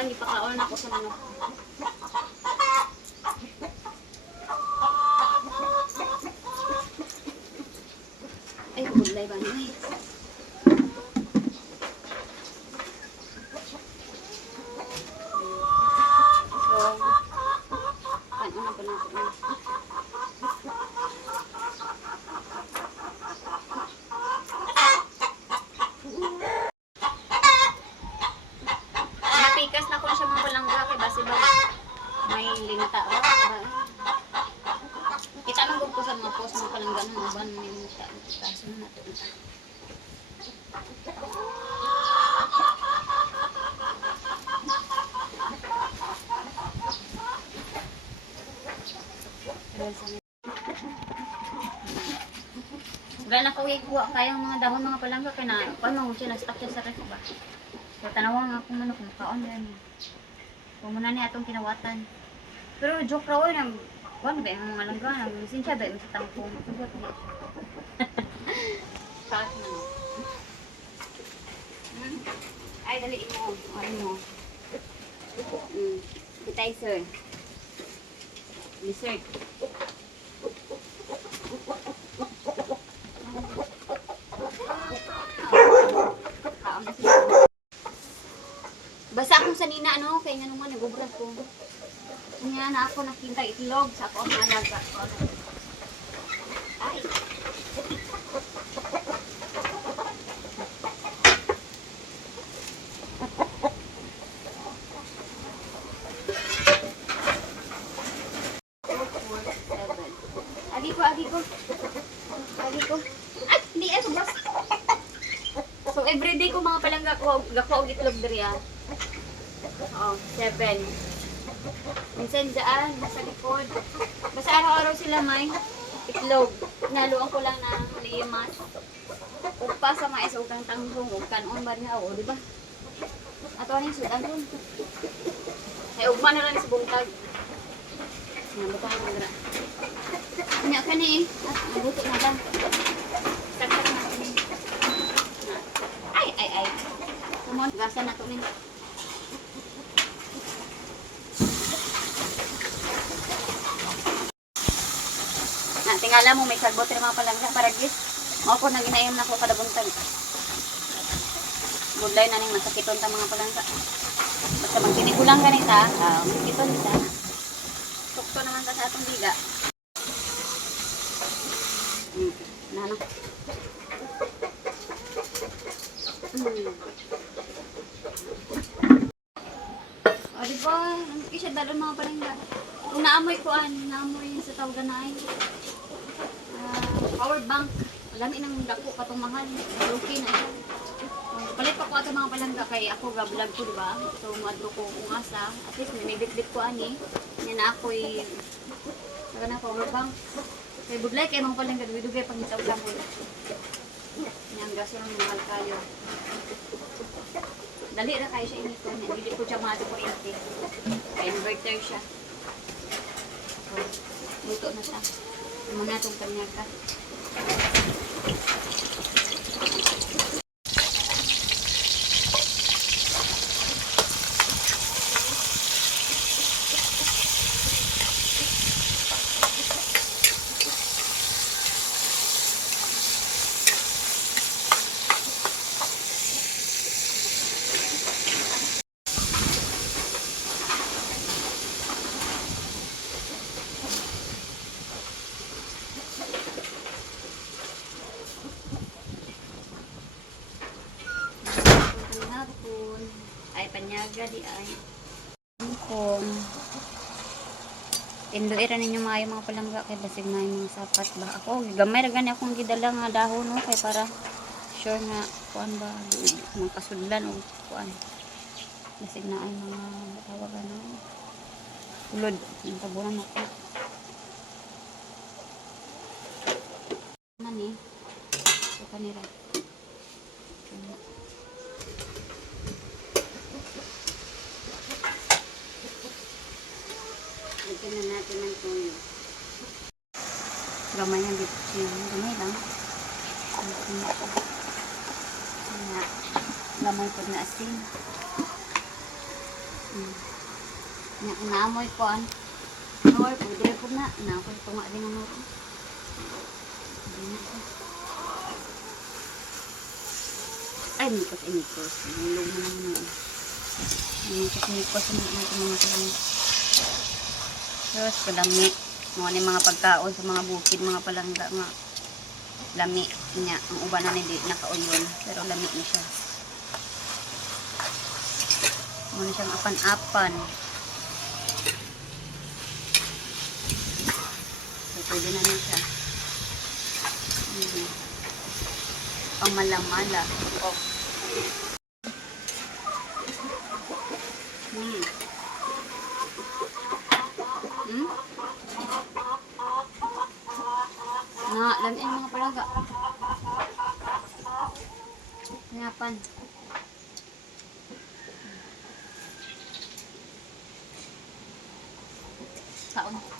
uban ipakaon na ko sa manok. Ay, gulay ba niya? Napikas na ko siya mga palangga kay base ba may linta o kita nang ko sa mga post mga palangga ng uban may linta kaso na nato wala na ko ikuha kayang mga dahon mga palangga kaya na paano siya na-stock siya sa ref ba. So, tanawa nga kung ano, kumakaon yan. Kung muna niya itong kinawatan. Pero joke raw yun, ano ba yung mga langga, nag-lisin siya ba yung sa tangkong. Sugot niya. Bakit na no? Ay, daliin mo. Ano mo? Appetizer. Dessert. Basta akong sanina, ano, kaya nga naman, nag-ubrad ko. Kanya na ako nakita itlog sa ako ang alaga. Ay! Agi ko. Agi ko. Ay! Hindi, sobras. So, everyday ko mga palangga ko, gakuha og itlog diriya. Oh, 7. Minsan dyan, nasa likod. Basta araw-araw sila may itlog. Naluan ko lang ng limas. Upa sa mais, ukang tanggong, kanon ba niya, o, diba? Ato ano yung sudan dun. Ay, ugma na lang sa bungtag. Nabutan mo gra. Kanya ka ni, at nabuto na lang. Saksak na ito ni. Ay. Kumon, gasa na ito ni. Tingala mo may salbot rin mga palangga para gis. Mao ko nang ginayam na ko kada buntag. Budlay na ning masakiton ta mga palangga. Basta magtinigulang ganita, masakiton ta. Tukto naman ta sa atong diga. Nana. O diba, isa dalon mga palangga. Kung naamoy sa tawagan na ay power bank. Wala nang dako katong mahal. Okay na siya. Palit pa ko ato mga palangga kay ako ga-vlog ko, diba? So, madro ko kung asa. At least may bit-bit ko ani. Yan na ako'y na power bank. Kay budlay kay mga palangga dugay pang isaw lang ko. Yan gaso ng mahal kayo. Dali ra kayo siya inito. Hindi ko siya mahal kuryente. Kay inverter siya. Luto na siya. Muna itong panyaga. Panyaga di ay kung tinduira ninyo mga palangga kay basig na yung mga sapat ba ako gamay ra gani akong gidala nga dahon no kay para sure nga kuan ba mga kasudlan o kuan basig na ay mga tawag ano ulod yung tabunan ako nani so kanira lagyan na natin ng tuyo. Gamay ang bitchin. Gamay lang. Gamay po na asin. Naamoy ko an. Naamoy ko dire po na. Naamoy ko nga din ang ito. Ay, mikos. Nulog na naman. Mikos na mga talang. Tapos, kalami. Mga mga pagkaon sa mga bukid, mga palangga, nga lami niya. Ang uban na hindi nakauyon, pero lami niya siya. Muna siyang apan-apan. So, pwede na niya siya. Pamalamala. Oh. Lami ang mga palangga. Ngapan. Saon.